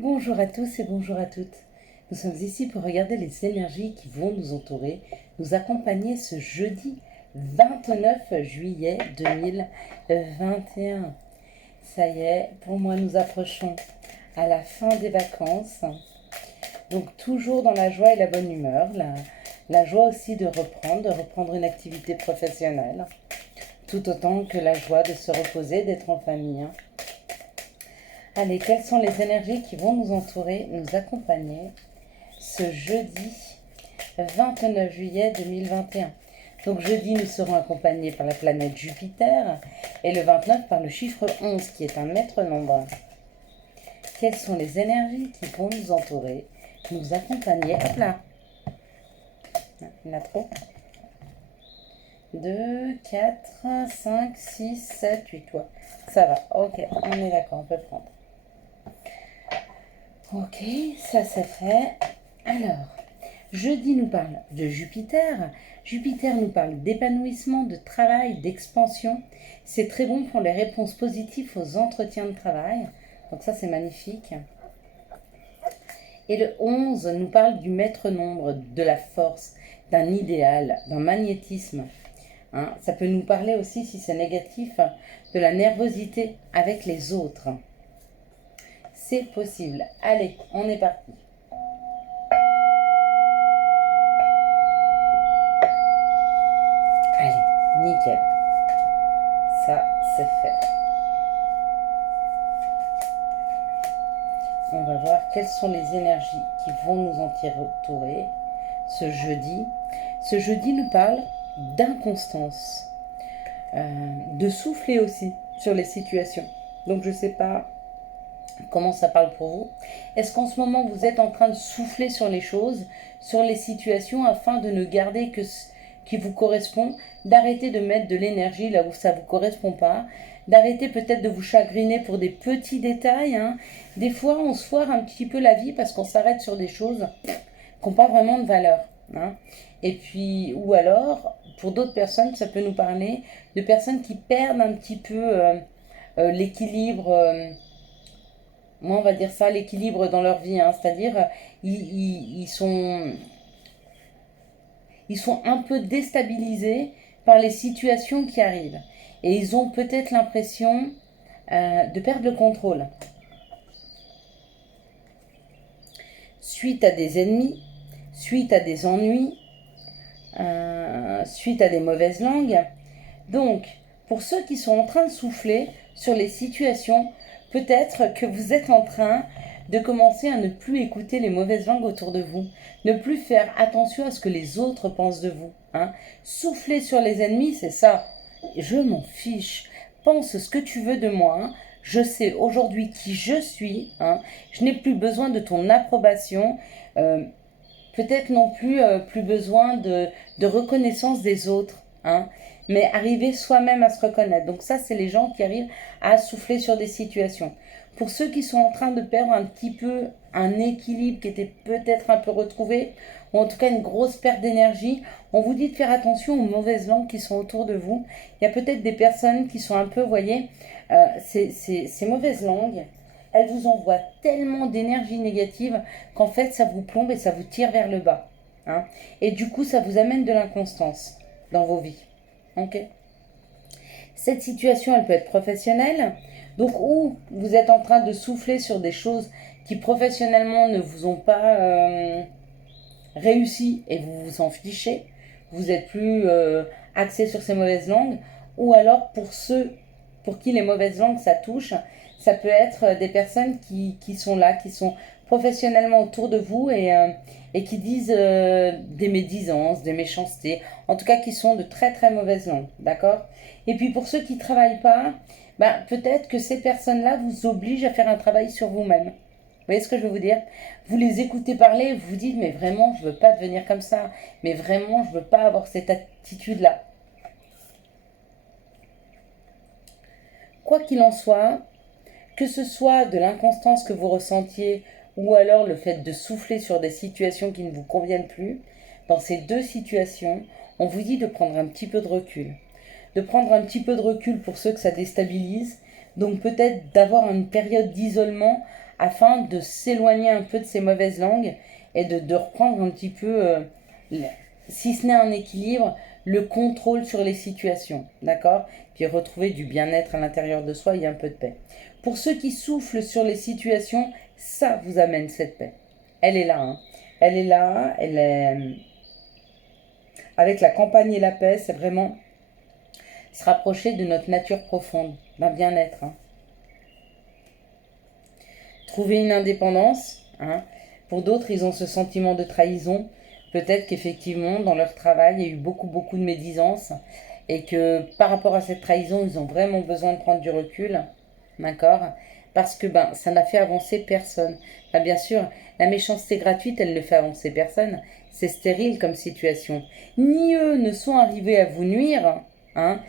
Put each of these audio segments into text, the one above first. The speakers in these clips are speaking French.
Bonjour à tous et bonjour à toutes. Nous sommes ici pour regarder les énergies qui vont nous entourer, nous accompagner ce jeudi 29 juillet 2021. Ça y est, pour moi nous approchons à la fin des vacances. Donc toujours dans la joie et la bonne humeur, la joie aussi de reprendre une activité professionnelle, tout autant que la joie de se reposer, d'être en famille. Allez, quelles sont les énergies qui vont nous entourer, nous accompagner ce jeudi 29 juillet 2021. Donc jeudi, nous serons accompagnés par la planète Jupiter et le 29 par le chiffre 11 qui est un maître nombre. Quelles sont les énergies qui vont nous entourer, nous accompagner? Hop là, il y en a trop. 2, 4, 5, 6, 7, 8. Ouais. Ça va, ok, on est d'accord, on peut prendre. Ok, ça c'est fait. Alors, jeudi nous parle de Jupiter. Jupiter nous parle d'épanouissement, de travail, d'expansion. C'est très bon pour les réponses positives aux entretiens de travail. Donc ça c'est magnifique. Et le 11 nous parle du maître nombre, de la force, d'un idéal, d'un magnétisme. Ça peut nous parler aussi, si c'est négatif, de la nervosité avec les autres. C'est possible. Allez, on est parti. Allez, nickel. Ça, c'est fait. On va voir quelles sont les énergies qui vont nous entourer ce jeudi. Ce jeudi nous parle d'inconstance, de souffler aussi sur les situations. Donc je ne sais pas comment ça parle pour vous. Est-ce qu'en ce moment vous êtes en train de souffler sur les choses, sur les situations, afin de ne garder que ce qui vous correspond, d'arrêter de mettre de l'énergie là où ça ne vous correspond pas, d'arrêter peut-être de vous chagriner pour des petits détails. Des fois on se foire un petit peu la vie parce qu'on s'arrête sur des choses qui n'ont pas vraiment de valeur. Et puis, ou alors, pour d'autres personnes, ça peut nous parler de personnes qui perdent un petit peu l'équilibre, moi on va dire ça, l'équilibre dans leur vie, c'est-à-dire ils sont un peu déstabilisés par les situations qui arrivent. Et ils ont peut-être l'impression de perdre le contrôle. Suite à des ennemis, suite à des ennuis, suite à des mauvaises langues. Donc, pour ceux qui sont en train de souffler sur les situations, peut-être que vous êtes en train de commencer à ne plus écouter les mauvaises langues autour de vous, ne plus faire attention à ce que les autres pensent de vous. Souffler sur les ennemis, c'est ça. Je m'en fiche. Pense ce que tu veux de moi. Je sais aujourd'hui qui je suis. Je n'ai plus besoin de ton approbation. Peut-être non plus plus besoin de reconnaissance des autres. Mais arriver soi-même à se reconnaître. Donc ça, c'est les gens qui arrivent à souffler sur des situations. Pour ceux qui sont en train de perdre un petit peu un équilibre qui était peut-être un peu retrouvé, ou en tout cas une grosse perte d'énergie, on vous dit de faire attention aux mauvaises langues qui sont autour de vous. Il y a peut-être des personnes qui sont un peu, vous voyez, ces mauvaises langues, elles vous envoient tellement d'énergie négative qu'en fait, ça vous plombe et ça vous tire vers le bas. Et du coup, ça vous amène de l'inconstance dans vos vies. Ok. Cette situation, elle peut être professionnelle. Donc, où vous êtes en train de souffler sur des choses qui professionnellement ne vous ont pas réussi et vous vous en fichez. Vous êtes plus axé sur ces mauvaises langues. Ou alors, pour ceux pour qui les mauvaises langues, ça touche, ça peut être des personnes qui sont là, qui sont professionnellement autour de vous et qui disent des médisances, des méchancetés, en tout cas qui sont de très très mauvaises langues, d'accord? Et puis pour ceux qui ne travaillent pas, peut-être que ces personnes-là vous obligent à faire un travail sur vous-même. Vous voyez ce que je veux vous dire? Vous les écoutez parler, vous vous dites, mais vraiment, je ne veux pas devenir comme ça, mais vraiment, je ne veux pas avoir cette attitude-là. Quoi qu'il en soit, que ce soit de l'inconstance que vous ressentiez ou alors le fait de souffler sur des situations qui ne vous conviennent plus, dans ces deux situations, on vous dit de prendre un petit peu de recul. De prendre un petit peu de recul pour ceux que ça déstabilise. Donc peut-être d'avoir une période d'isolement afin de s'éloigner un peu de ces mauvaises langues et de reprendre un petit peu, si ce n'est un équilibre, le contrôle sur les situations, d'accord? Puis retrouver du bien-être à l'intérieur de soi et un peu de paix. Pour ceux qui soufflent sur les situations, ça vous amène cette paix. Elle est là, hein. Elle est là, elle est... Avec la campagne et la paix, c'est vraiment se rapprocher de notre nature profonde, d'un bien-être, hein. Trouver une indépendance, hein. Pour d'autres, ils ont ce sentiment de trahison. Peut-être qu'effectivement, dans leur travail, il y a eu beaucoup de médisance et que par rapport à cette trahison, ils ont vraiment besoin de prendre du recul, d'accord? Parce que ça n'a fait avancer personne. Bien sûr, la méchanceté gratuite, elle ne fait avancer personne. C'est stérile comme situation. Ni eux ne sont arrivés à vous nuire, hein,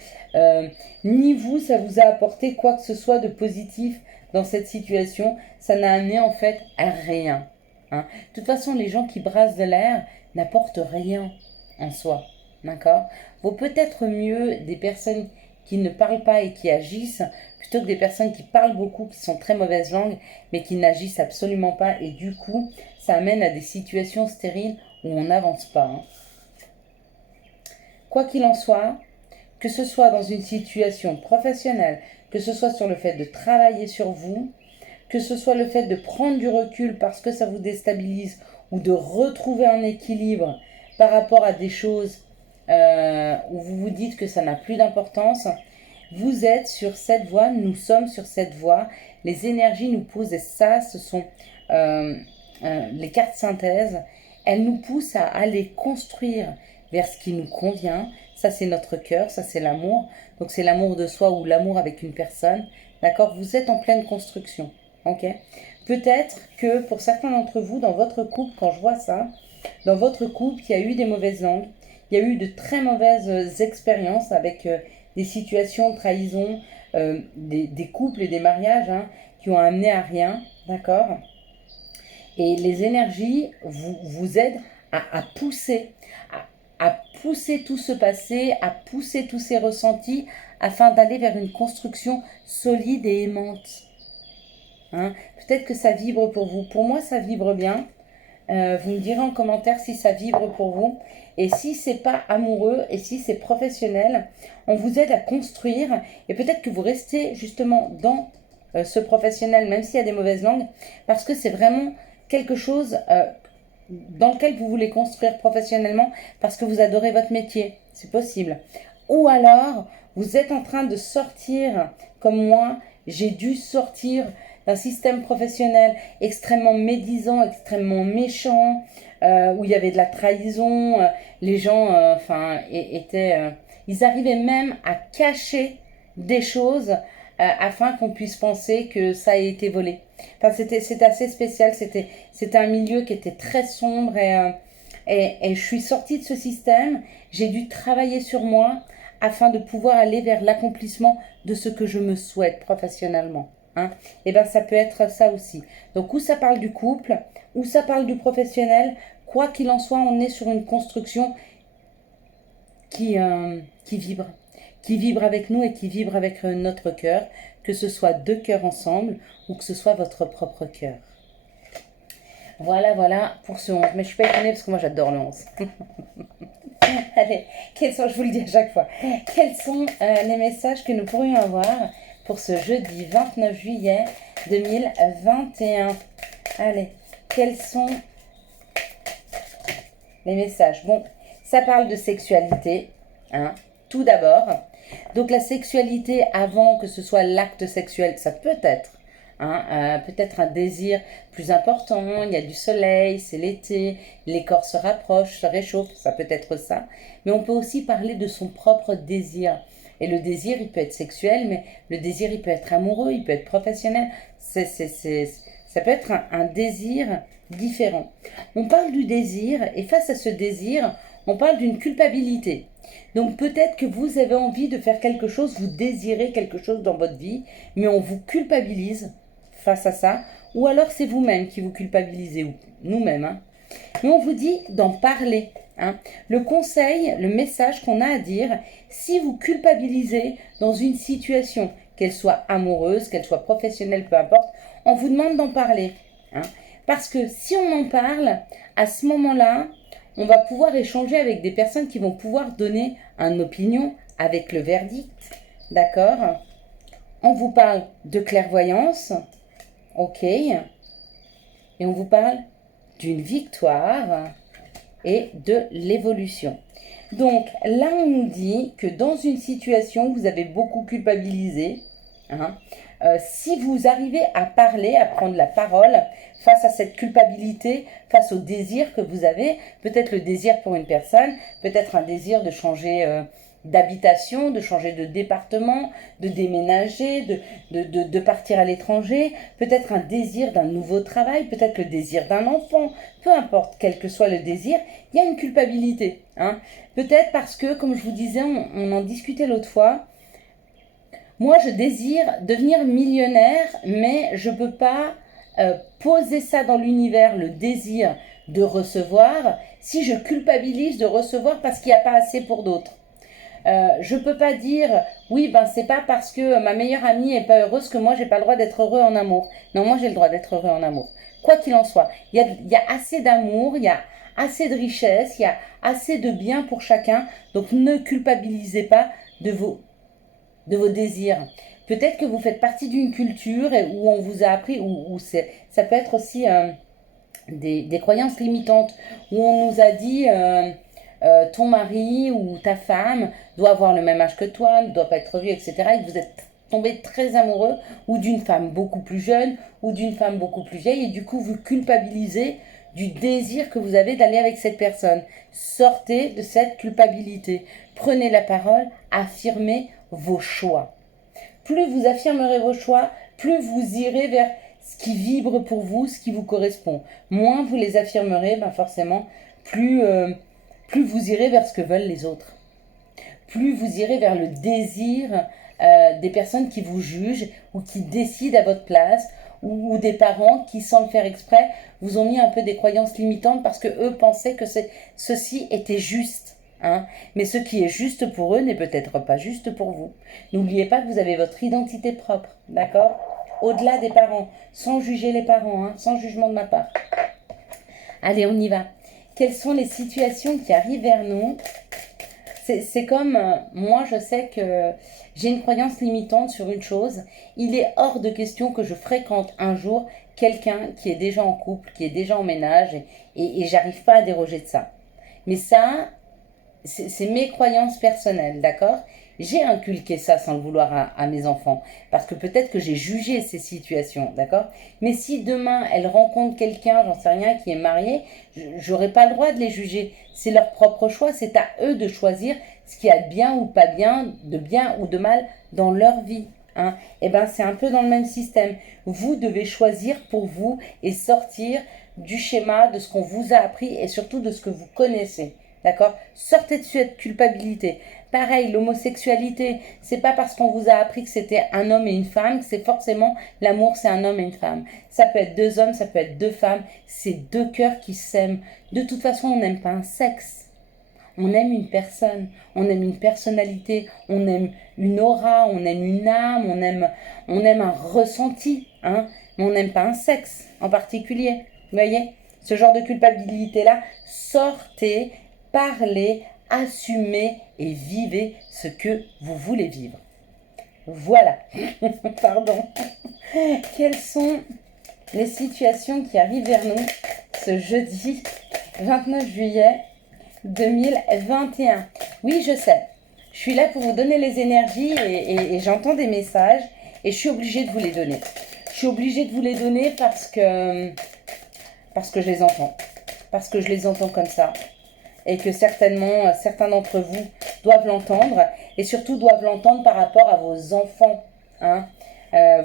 ni vous, ça vous a apporté quoi que ce soit de positif dans cette situation. Ça n'a amené en fait à rien, hein. De toute façon, les gens qui brassent de l'air n'apportent rien en soi, d'accord? Vaut peut-être mieux des personnes qui ne parlent pas et qui agissent, plutôt que des personnes qui parlent beaucoup, qui sont très mauvaises langues, mais qui n'agissent absolument pas. Et du coup, ça amène à des situations stériles où on n'avance pas, hein. Quoi qu'il en soit, que ce soit dans une situation professionnelle, que ce soit sur le fait de travailler sur vous, que ce soit le fait de prendre du recul parce que ça vous déstabilise ou de retrouver un équilibre par rapport à des choses où vous vous dites que ça n'a plus d'importance, vous êtes sur cette voie, nous sommes sur cette voie, les énergies nous poussent et ça, ce sont les cartes synthèse, elles nous poussent à aller construire vers ce qui nous convient. Ça, c'est notre cœur, ça, c'est l'amour. Donc, c'est l'amour de soi ou l'amour avec une personne. D'accord? Vous êtes en pleine construction. Ok? Peut-être que pour certains d'entre vous, dans votre couple, quand je vois ça, dans votre couple, il y a eu des mauvaises langues, il y a eu de très mauvaises expériences avec des situations de trahison, des couples et des mariages, hein, qui ont amené à rien. D'accord? Et les énergies vous aident à pousser, à pousser tout ce passé, à pousser tous ces ressentis afin d'aller vers une construction solide et aimante. Hein? Peut-être que ça vibre pour vous. Pour moi, ça vibre bien. Vous me direz en commentaire si ça vibre pour vous. Et si c'est pas amoureux et si c'est professionnel, on vous aide à construire. Et peut-être que vous restez justement dans ce professionnel, même s'il y a des mauvaises langues, parce que c'est vraiment quelque chose dans lequel vous voulez construire professionnellement parce que vous adorez votre métier. C'est possible. Ou alors, vous êtes en train de sortir, comme moi, j'ai dû sortir d'un système professionnel extrêmement médisant, extrêmement méchant, où il y avait de la trahison, les gens étaient... ils arrivaient même à cacher des choses afin qu'on puisse penser que ça a été volé. Enfin, c'était assez spécial, c'était un milieu qui était très sombre et je suis sortie de ce système, j'ai dû travailler sur moi afin de pouvoir aller vers l'accomplissement de ce que je me souhaite professionnellement. Hein. Et bien ça peut être ça aussi. Donc ou ça parle du couple, ou ça parle du professionnel, quoi qu'il en soit, on est sur une construction qui vibre avec nous et qui vibre avec notre cœur, que ce soit deux cœurs ensemble ou que ce soit votre propre cœur. Voilà pour ce 11. Mais je suis pas étonnée parce que moi j'adore le 11. Allez, je vous le dis à chaque fois, quels sont les messages que nous pourrions avoir pour ce jeudi 29 juillet 2021? Allez, quels sont les messages? Bon, ça parle de sexualité, hein, tout d'abord. Donc la sexualité, avant que ce soit l'acte sexuel, ça peut être, hein, peut-être un désir plus important, il y a du soleil, c'est l'été, les corps se rapprochent, se réchauffent, ça peut être ça. Mais on peut aussi parler de son propre désir. Et le désir, il peut être sexuel, mais le désir, il peut être amoureux, il peut être professionnel. Ça peut être un désir différent. On parle du désir, et face à ce désir, on parle d'une culpabilité. Donc peut-être que vous avez envie de faire quelque chose, vous désirez quelque chose dans votre vie, mais on vous culpabilise face à ça, ou alors c'est vous-même qui vous culpabilisez, ou nous-mêmes. Hein. Mais on vous dit d'en parler. Hein. Le conseil, le message qu'on a à dire, si vous culpabilisez dans une situation, qu'elle soit amoureuse, qu'elle soit professionnelle, peu importe, on vous demande d'en parler. Hein. Parce que si on en parle, à ce moment-là, on va pouvoir échanger avec des personnes qui vont pouvoir donner une opinion avec le verdict. D'accord? On vous parle de clairvoyance. Ok. Et on vous parle d'une victoire et de l'évolution. Donc là, on nous dit que dans une situation où vous avez beaucoup culpabilisé, hein, si vous arrivez à parler, à prendre la parole face à cette culpabilité, face au désir que vous avez, peut-être le désir pour une personne, peut-être un désir de changer d'habitation, de changer de département, de déménager, de partir à l'étranger, peut-être un désir d'un nouveau travail, peut-être le désir d'un enfant, peu importe quel que soit le désir, il y a une culpabilité. Hein. Peut-être parce que, comme je vous disais, on en discutait l'autre fois, moi je désire devenir millionnaire, mais je ne peux pas poser ça dans l'univers, le désir de recevoir, si je culpabilise de recevoir parce qu'il n'y a pas assez pour d'autres. Je peux pas dire oui c'est pas parce que ma meilleure amie est pas heureuse que moi j'ai pas le droit d'être heureux en amour. Non, moi j'ai le droit d'être heureux en amour. Quoi qu'il en soit, il y a assez d'amour, il y a assez de richesse, il y a assez de bien pour chacun. Donc ne culpabilisez pas de vos désirs. Peut-être que vous faites partie d'une culture où on vous a appris, ça peut être aussi des croyances limitantes, où on nous a dit ton mari ou ta femme doit avoir le même âge que toi, ne doit pas être vieux, etc. Et que vous êtes tombé très amoureux ou d'une femme beaucoup plus jeune ou d'une femme beaucoup plus vieille et du coup vous culpabilisez du désir que vous avez d'aller avec cette personne. Sortez de cette culpabilité. Prenez la parole, affirmez vos choix. Plus vous affirmerez vos choix, plus vous irez vers ce qui vibre pour vous, ce qui vous correspond. Moins vous les affirmerez, forcément, plus vous irez vers ce que veulent les autres. Plus vous irez vers le désir des personnes qui vous jugent ou qui décident à votre place, ou des parents qui, sans le faire exprès, vous ont mis un peu des croyances limitantes parce que eux pensaient que ceci était juste. Hein. Mais ce qui est juste pour eux n'est peut-être pas juste pour vous. N'oubliez pas que vous avez votre identité propre, d'accord? Au-delà des parents, sans juger les parents, hein, sans jugement de ma part. Allez, on y va. Quelles sont les situations qui arrivent vers nous? C'est comme, moi je sais que j'ai une croyance limitante sur une chose. Il est hors de question que je fréquente un jour quelqu'un qui est déjà en couple, qui est déjà en ménage, et j'arrive pas à déroger de ça. Mais ça, c'est mes croyances personnelles, d'accord? J'ai inculqué ça sans le vouloir à mes enfants, parce que peut-être que j'ai jugé ces situations, d'accord? Mais si demain elles rencontrent quelqu'un, j'en sais rien, qui est marié, j'aurai pas le droit de les juger. C'est leur propre choix, c'est à eux de choisir ce qu'il y a de bien ou pas bien, de bien ou de mal dans leur vie. Hein? Et c'est un peu dans le même système. Vous devez choisir pour vous et sortir du schéma de ce qu'on vous a appris et surtout de ce que vous connaissez. D'accord? Sortez de cette culpabilité. Pareil, l'homosexualité, c'est pas parce qu'on vous a appris que c'était un homme et une femme que c'est forcément l'amour, c'est un homme et une femme. Ça peut être deux hommes, ça peut être deux femmes, c'est deux cœurs qui s'aiment. De toute façon, on n'aime pas un sexe. On aime une personne, on aime une personnalité, on aime une aura, on aime une âme, on aime un ressenti, hein, mais on n'aime pas un sexe en particulier. Vous voyez? Ce genre de culpabilité-là, sortez, parlez, assumez et vivez ce que vous voulez vivre. Voilà. Pardon. Quelles sont les situations qui arrivent vers nous ce jeudi 29 juillet 2021? Oui, je sais. Je suis là pour vous donner les énergies et j'entends des messages et je suis obligée de vous les donner. Je suis obligée de vous les donner parce que je les entends. Parce que je les entends comme ça. Et que certainement, certains d'entre vous doivent l'entendre. Et surtout doivent l'entendre par rapport à vos enfants. Hein.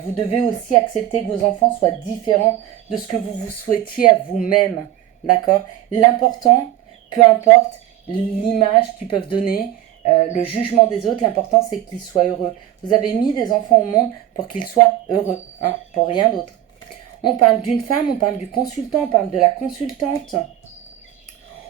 Vous devez aussi accepter que vos enfants soient différents de ce que vous vous souhaitiez à vous-même. D'accord? L'important, peu importe l'image qu'ils peuvent donner, le jugement des autres, l'important c'est qu'ils soient heureux. Vous avez mis des enfants au monde pour qu'ils soient heureux, hein, pour rien d'autre. On parle d'une femme, on parle du consultant, on parle de la consultante.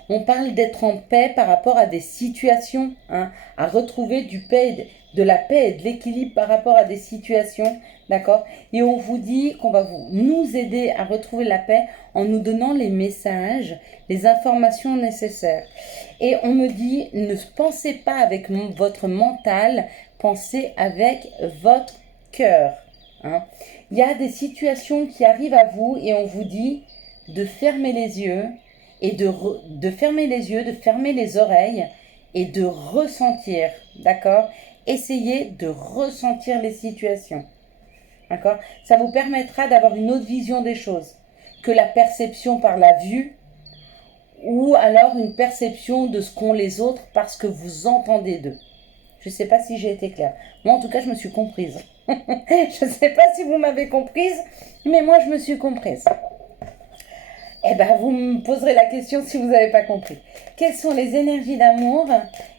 On parle d'être en paix par rapport à des situations, hein, à retrouver de la paix et de l'équilibre par rapport à des situations, d'accord? Et on vous dit qu'on va nous aider à retrouver la paix en nous donnant les messages, les informations nécessaires. Et on me dit, ne pensez pas avec votre mental, pensez avec votre cœur. Hein. Il y a des situations qui arrivent à vous et on vous dit de fermer les yeux et de fermer les yeux, de fermer les oreilles et de ressentir, d'accord? Essayez de ressentir les situations, d'accord? Ça vous permettra d'avoir une autre vision des choses que la perception par la vue ou alors une perception de ce qu'ont les autres parce que vous entendez d'eux. Je ne sais pas si j'ai été claire. Moi, en tout cas, je me suis comprise. Je ne sais pas si vous m'avez comprise, mais moi, je me suis comprise. Eh bien, vous me poserez la question si vous n'avez pas compris. Quelles sont les énergies d'amour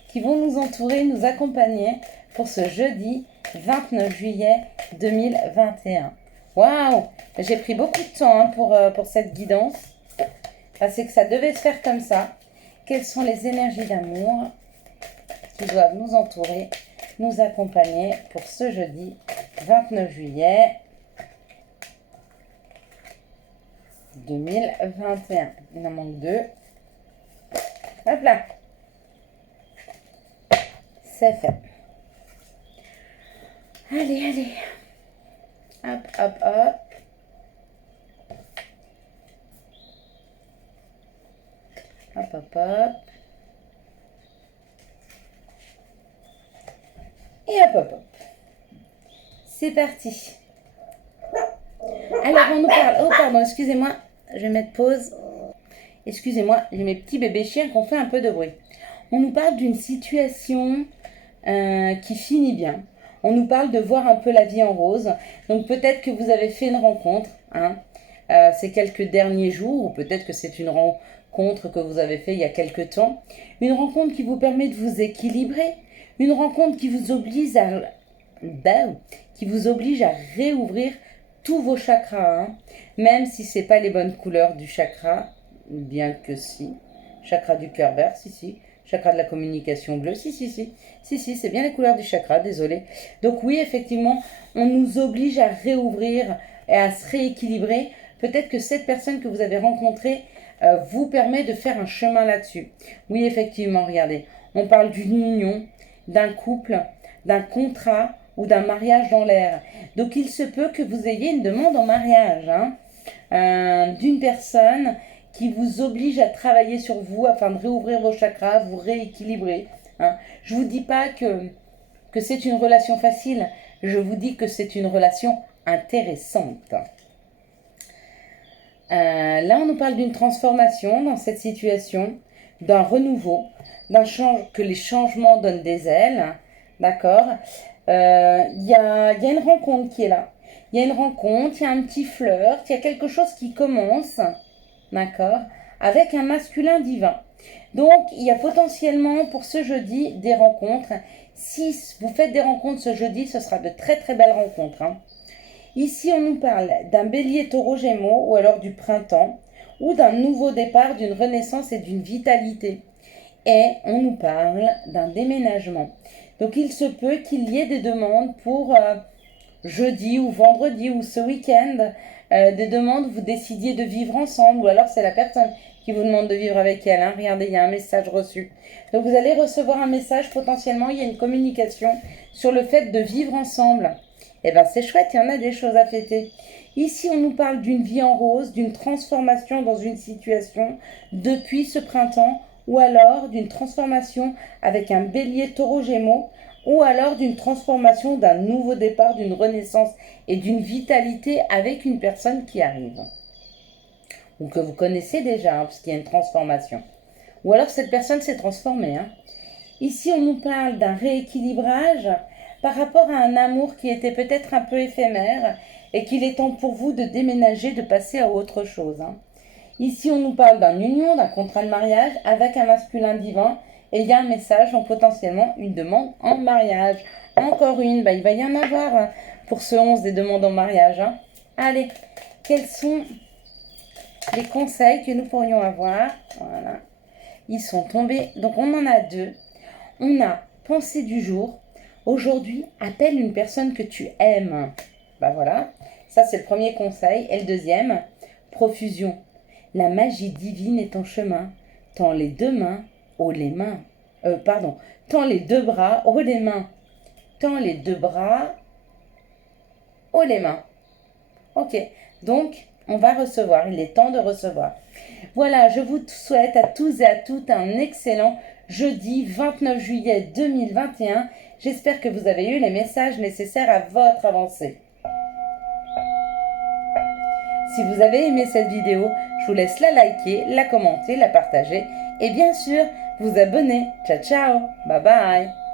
qui vont nous entourer, nous accompagner pour ce jeudi 29 juillet 2021? Waouh! J'ai pris beaucoup de temps hein, pour cette guidance. C'est que ça devait se faire comme ça. Quelles sont les énergies d'amour qui doivent nous entourer, nous accompagner pour ce jeudi 29 juillet 2021. Il en manque 2. Hop là. C'est fait. Allez, allez. Hop, hop, hop. Hop, hop, hop. Et hop, hop, hop. C'est parti. Alors, on nous parle... Oh, pardon, excusez-moi. Je vais mettre pause. Excusez-moi, j'ai mes petits bébés chiens qui ont fait un peu de bruit. On nous parle d'une situation qui finit bien. On nous parle de voir un peu la vie en rose. Donc, peut-être que vous avez fait une rencontre hein, ces quelques derniers jours, ou peut-être que c'est une rencontre que vous avez fait il y a quelques temps. Une rencontre qui vous permet de vous équilibrer. Une rencontre qui vous oblige à réouvrir tous vos chakras, hein. Même si ce n'est pas les bonnes couleurs du chakra, bien que si. Chakra du cœur vert, si. Chakra de la communication bleue, si, c'est bien les couleurs du chakra, désolé. Donc oui, effectivement, on nous oblige à réouvrir et à se rééquilibrer. Peut-être que cette personne que vous avez rencontrée vous permet de faire un chemin là-dessus. Oui, effectivement, regardez, on parle d'une union, d'un couple, d'un contrat ou d'un mariage dans l'air. Donc il se peut que vous ayez une demande en mariage d'une personne qui vous oblige à travailler sur vous afin de réouvrir vos chakras, vous rééquilibrer. Hein. Je ne vous dis pas que c'est une relation facile, je vous dis que c'est une relation intéressante. Là, on nous parle d'une transformation dans cette situation, d'un renouveau, que les changements donnent des ailes, d'accord? Y a une rencontre qui est là. Il y a une rencontre, il y a un petit flirt, il y a quelque chose qui commence, d'accord? Avec un masculin divin. Donc, il y a potentiellement pour ce jeudi des rencontres. Si vous faites des rencontres ce jeudi, ce sera de très très belles rencontres. Hein. Ici, on nous parle d'un bélier taureau gémeaux ou alors du printemps ou d'un nouveau départ, d'une renaissance et d'une vitalité. Et on nous parle d'un déménagement. Donc, il se peut qu'il y ait des demandes pour jeudi ou vendredi ou ce week-end, des demandes où vous décidiez de vivre ensemble ou alors c'est la personne qui vous demande de vivre avec elle. Hein. Regardez, il y a un message reçu. Donc, vous allez recevoir un message potentiellement, il y a une communication sur le fait de vivre ensemble. Eh bien, c'est chouette, il y en a des choses à fêter. Ici, on nous parle d'une vie en rose, d'une transformation dans une situation depuis ce printemps, ou alors d'une transformation avec un bélier taureau gémeaux, ou alors d'une transformation d'un nouveau départ, d'une renaissance et d'une vitalité avec une personne qui arrive. Ou que vous connaissez déjà, hein, parce qu'il y a une transformation. Ou alors cette personne s'est transformée. Hein. Ici, on nous parle d'un rééquilibrage par rapport à un amour qui était peut-être un peu éphémère et qu'il est temps pour vous de déménager, de passer à autre chose. Hein. Ici, on nous parle d'une union, d'un contrat de mariage avec un masculin divin et il y a un message, donc potentiellement une demande en mariage. Encore une, il va y en avoir pour ce 11 des demandes en mariage. Hein. Allez, quels sont les conseils que nous pourrions avoir? Voilà. Ils sont tombés. Donc on en a deux. On a pensée du jour. Aujourd'hui, appelle une personne que tu aimes. Ben voilà. Ça, c'est le premier conseil. Et le deuxième, profusion. La magie divine est en chemin. Tends les deux mains, haut les mains. Tends les deux bras, haut les mains. Tends les deux bras, haut les mains. Ok. Donc, on va recevoir. Il est temps de recevoir. Voilà, je vous souhaite à tous et à toutes un excellent jeudi 29 juillet 2021. J'espère que vous avez eu les messages nécessaires à votre avancée. Si vous avez aimé cette vidéo, je vous laisse la liker, la commenter, la partager et bien sûr vous abonner. Ciao ciao, bye bye.